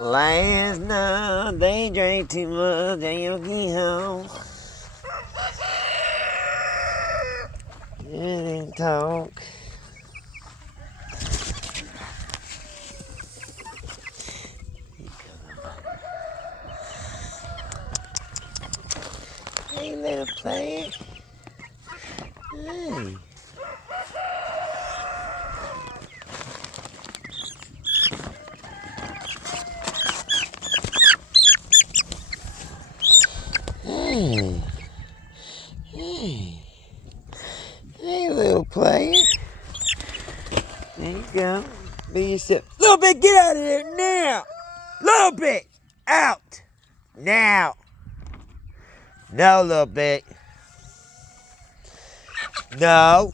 Last night they drank too much alcohol. Didn't talk. Hey, little player. Hey. Hey. Hey. Hey, little player. There you go. Be yourself. Little bit, get out of there now. Little bit. Out. Now. No, little bit. No.